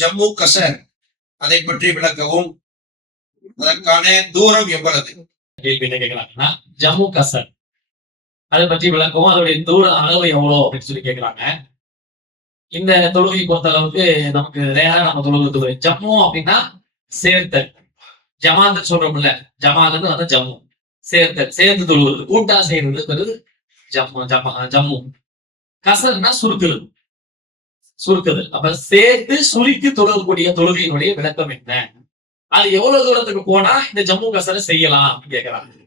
ஜம்மு கசர் அதை பற்றி விளக்கவும். அதற்கான தூரம் எவ்வளவு? கேள்வி என்ன கேட்கறாங்கன்னா ஜம்மு கசர் அதை பற்றி விளக்கவும் அதோடைய தூர அளவு எவ்வளவு அப்படின்னு சொல்லி கேட்கிறாங்க. இந்த தொழுகை பொறுத்த அளவுக்கு நமக்கு நேராக நம்ம தொழுகை ஜம்மு அப்படின்னா சேர்த்தல். ஜமாந்த சொல்றோம்ல ஜமாத்துன்னு வந்து ஜம்மு. சேர்த்தல். சேர்ந்து தொழுவது கூட்டா செய்யறது ஜம்மு ஜம்மு ஜம்மு. கசர்னா சுருக்குறது. சுருக்குதல் அப்ப சேர்த்து சுருக்கி தொடரக்கூடிய தொழுகையினுடைய விளக்கம் என்ன? அது எவ்வளவு தூரத்துக்கு போனா இந்த ஜம்மு கசரை செய்யலாம் அப்படின்னு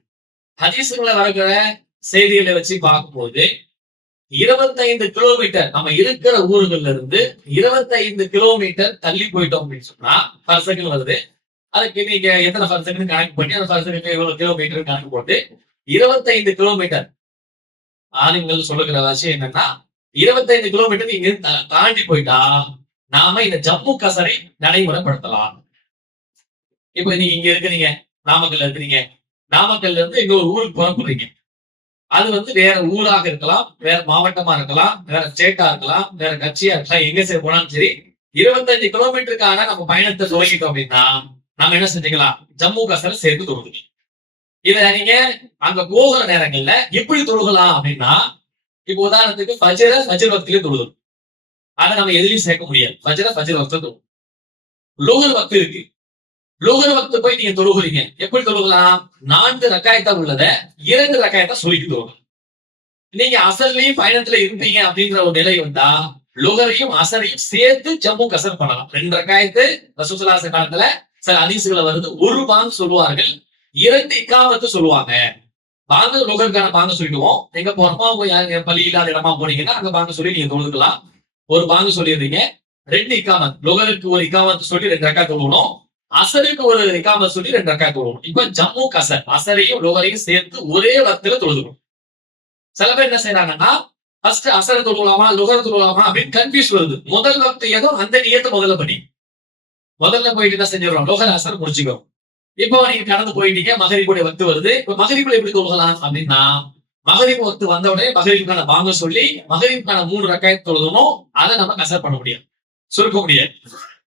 ஹதீசுகளை வரக்கிற செய்திகளை வச்சு பார்க்கும்போது இருபத்தைந்து கிலோமீட்டர் நம்ம இருக்கிற ஊர்கள்ல இருந்து இருபத்தைந்து கிலோமீட்டர் தள்ளி போயிட்டோம் அப்படின்னு சொன்னா பர்சங்கள் வருது. அதுக்கு நீங்க எத்தனை பர்சன்ட் கணக்கு பண்ணி அந்த பர்சனுக்கு எவ்வளவு கிலோமீட்டர் கணக்கு போட்டு இருபத்தைந்து கிலோமீட்டர் ஆளுங்கள் சொல்லுகிற விஷயம் என்னன்னா இருபத்தைந்து கிலோமீட்டர் நீங்க தாண்டி போயிட்டா நாம இந்த ஜம்மு கசரை நடைமுறைப்படுத்தலாம். இப்ப நீங்க இங்க இருக்கிறீங்க நாமக்கல்ல இருக்கிறீங்க நாமக்கல்ல இருந்து எங்க ஒரு ஊருக்கு புறப்படுறீங்க அது வந்து வேற ஊராக இருக்கலாம் வேற மாவட்டமா இருக்கலாம் வேற ஸ்டேட்டா இருக்கலாம் வேற கட்சியா இருக்கலாம் எங்க சரி போனாலும் சரி இருபத்தஞ்சு கிலோமீட்டருக்கான நம்ம பயணத்தை துவங்கிட்டோம் அப்படின்னா நாம என்ன செஞ்சுக்கலாம்? ஜம்மு கசரை சேர்த்து தொழுகுங்க இத நீங்க அங்க போகிற நேரங்கள்ல எப்படி தொழுகலாம் அப்படின்னா இப்ப உதாரணத்துக்கு ஃபஜ்ர ஃபஜ்ர் வக்திலே தொழுதும் ஆனா நம்ம எதுலயும் சேர்க்க முடியாது. ஃபஜ்ர ஃபஜ்ர் வக்த தொழும் லோகர் வக்து இருக்கு. லோகர் வக்து போய் நீங்க தொழுகுறீங்க. எப்படி தொழுகலாம்? நான்கு ரக்காயத்தா உள்ளத இரண்டு ரக்காயத்தா சொல்லிட்டு தொழுகலாம். நீங்க அசல்லையும் பயணத்துல இருப்பீங்க அப்படிங்கிற ஒரு நிலை வந்தா லோகரையும் அசரையும் சேர்த்து ஜம்மு கசர் பண்ணலாம். ரெண்டு ரக்காயத்து ரசூசலாச காலத்துல சில அதிசுகளை வருது. ஒரு பாங்கு சொல்லுவார்கள். இரண்டு இக்காமத்து சொல்லுவாங்க. பாங்க லுகருக்கான பாங்க சொல்லிடுவோம். எங்க போறோமோ அவங்க யாரு பள்ளி இல்லாத இடமா போனீங்கன்னா அங்க பாங்க சொல்லி நீங்க தொழுதுக்கலாம். ஒரு பாங்க சொல்லிடுறீங்க. ரெண்டு இக்காமத் லுகருக்கு ஒரு இக்காமத்து சொல்லி ரெண்டு ரக்கா தொழுகணும். அசருக்கு ஒரு இக்காமத் சொல்லி ரெண்டு ரக்கா தொழுகணும். இப்ப ஜம்மு கசர் அசரையும் லுகரையும் சேர்த்து ஒரே வக்தில தொழுதுக்கணும். சில பேர் என்ன செய்யறாங்கன்னா ஃபர்ஸ்ட் அசர தொழுகலாமா லுகர் தொழுகலாமா அப்படின்னு கன்ஃபியூஸ் வருது. முதல் வக்து ஏதோ அந்த நியத்தை முதல்ல படி முதல்ல போயிட்டு என்ன செஞ்சிடறோம்? லோகர் அசர் முடிச்சுக்கிறோம். இப்போ நீங்க கடந்து போயிட்டீங்க மகரிபுடைய ஒத்து வருது. இப்ப மகரிபுல எப்படி தொழுகலாம் அப்படின்னா மகரிபு ஒத்து வந்த உடனே மகரிப்புக்கான பாங்க சொல்லி மகரிப்புக்கான மூணு ரக்காயத்தை தொழுகணும். அதை நம்ம கசர் பண்ண முடியாது சுருக்க முடியாது.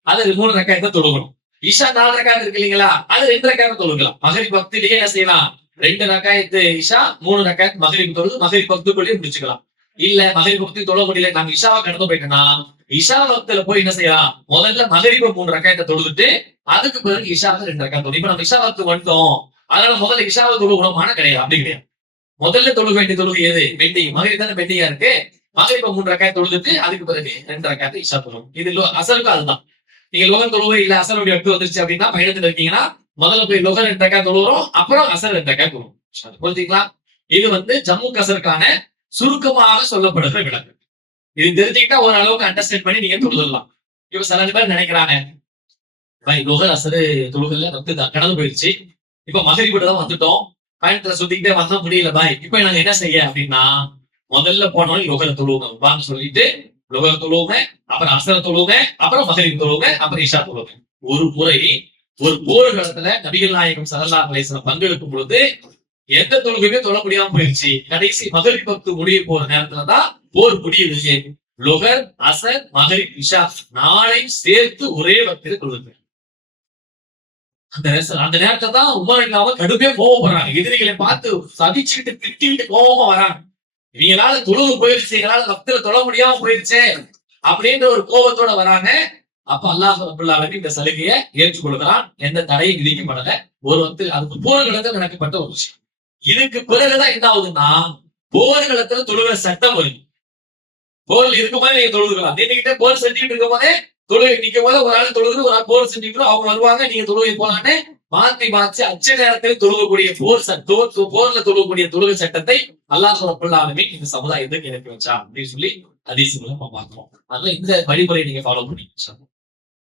அது மூணு ரக்காயத்தை தொழுகணும். இஷா நாலு ரக்காயத்து இருக்கு இல்லைங்களா? அது ரெண்டு ரக்காயத்தை தொழுகலாம். மகரிப் பக்திலேயே என்ன செய்யலாம்? ரெண்டு ரக்காயத்து இஷா மூணு ரக்காயத்து மகரிப் தொழுது மகரிப் பக்துக்குள்ளேயே முடிச்சுக்கலாம். இல்ல மகளிர் பக்தி தொழ முடியல. நாங்க இஷாவா கடந்து போயிட்டோம்னா இஷா வக்துல போய் என்ன செய்யலாம் முதல்ல மகரிப மூணு ரக்காயத்தை தொழுதுட்டு அதுக்கு பிறகு இஷாவை ரெண்டு ரக்கம் தொழு. இப்ப நம்ம இஷா வக்து வந்துட்டோம். அதனால முதல்ல இஷாவை தொழுகணும் ஆனா கிடையாது. அப்படி கிடையாது. முதல்ல தொழுக வேண்டிய தொழுகு எது? பெண்டிங் மகளிர் தானே பெண்டிங்கா இருக்கு. மகரிப மூணு ரக்காயத்தை தொழுதுட்டு அதுக்கு பிறகு ரெண்டு ரக்காயத்தை இஷா தொழும் இது அசலுக்கு அதுதான். நீங்க லோகர் தொழுகை இல்ல அசலுடைய எடுத்து வந்துருச்சு அப்படின்னா பயணத்துல இருக்கீங்கன்னா முதல்ல போய் லோகர் ரெண்டு ரக்காய் தொழுகிறோம் அப்புறம் அசல் ரெண்டு ரக்காய் தொழுவோம். புரிஞ்சுக்கலாம் இது வந்து ஜம்மு கசருக்கான சுருக்கமாக சொல்லப்படுகிற விளக்கு இது தெரிஞ்சுக்கிட்டா ஓரளவுக்கு அண்டர்ஸ்டாண்ட் பண்ணி நீங்க தொழுதலாம். இப்ப சில பேர் நினைக்கிறாங்க பை அசரு தொழுகல்ல வந்து கடந்து போயிடுச்சு இப்ப மகரிபுட தான் வந்துட்டோம். பயணத்துல சுத்திக்கிட்டே வந்தா முடியல பாய். இப்ப நாங்க என்ன செய்ய? அப்படின்னா முதல்ல போனோம் லோகர தொழுவுங்க. வான்னு சொல்லிட்டு லோகர தொழுவுங்க அப்புறம் அசர தொழுவுங்க அப்புறம் மகளிர் தொழுவுங்க அப்புறம் இஷா தொழுவுங்க. ஒரு முறை ஒரு போர் காலத்துல நபிகள் நாயகம் சரல்லா அலிஸ்லாம் பங்கெடுக்கும் பொழுது எந்த தொழுகையுமே தொழ முடியாம போயிருச்சு கடைசி மகளிர் பக்து முடிய போற நேரத்துலதான் போர் முடியுது லொகர் அசர் மகளிர் இஷா நாளையும் சேர்த்து ஒரே வக்தில தொழுது. அந்த நேரத்துல- அந்த நேரத்துல தான் உமர் இல்லாம கடுமையா கோவம் வராங்க எதிரிகளை பார்த்து சதிச்சுக்கிட்டு திட்டிக்கிட்டு கோபமா வராங்க. இவங்களால தொழுவு போயிருச்சு எங்களால பக்தில தொழ முடியாம போயிருச்சு அப்படின்ற ஒரு கோபத்தோட வராங்க. அப்ப அல்லாஹ் ரபுல்லா இந்த சலுகையை ஏற்றுக்கொள்கிறான். எந்த தடையும் விதிக்கப்படல. ஒரு வந்து அதுக்கு போர்க்களத்தில் நடக்கப்பட்ட ஒரு விஷயம். இதுக்கு பிறகுதான் என்ன ஆகுதுன்னா போர்க்களத்துல தொழுகிற சட்டம் வருது போர் இருக்கும் போதே நீங்க தொழுதுக்கலாம். நின்றுகிட்டே போர் செஞ்சுட்டு இருக்கும் போதே தொழுகை நிக்கும் போது ஒரு ஆள் தொழுது ஒரு ஆள் போர் செஞ்சுட்டு அவங்க வருவாங்க நீங்க தொழுகை போலான்னு மாத்தி மாத்தி அச்ச நேரத்தில் தொழுகக்கூடிய போர் சட்ட போர்ல தொழுகக்கூடிய தொழுகை சட்டத்தை அல்லாஹ் ரபுல்லாலுமே இந்த சமுதாயத்துக்கு இறக்கி வச்சா அப்படின்னு சொல்லி அதே நம்ம பார்க்கிறோம். அதனால இந்த வழிமுறையை நீங்க ஃபாலோ பண்ணி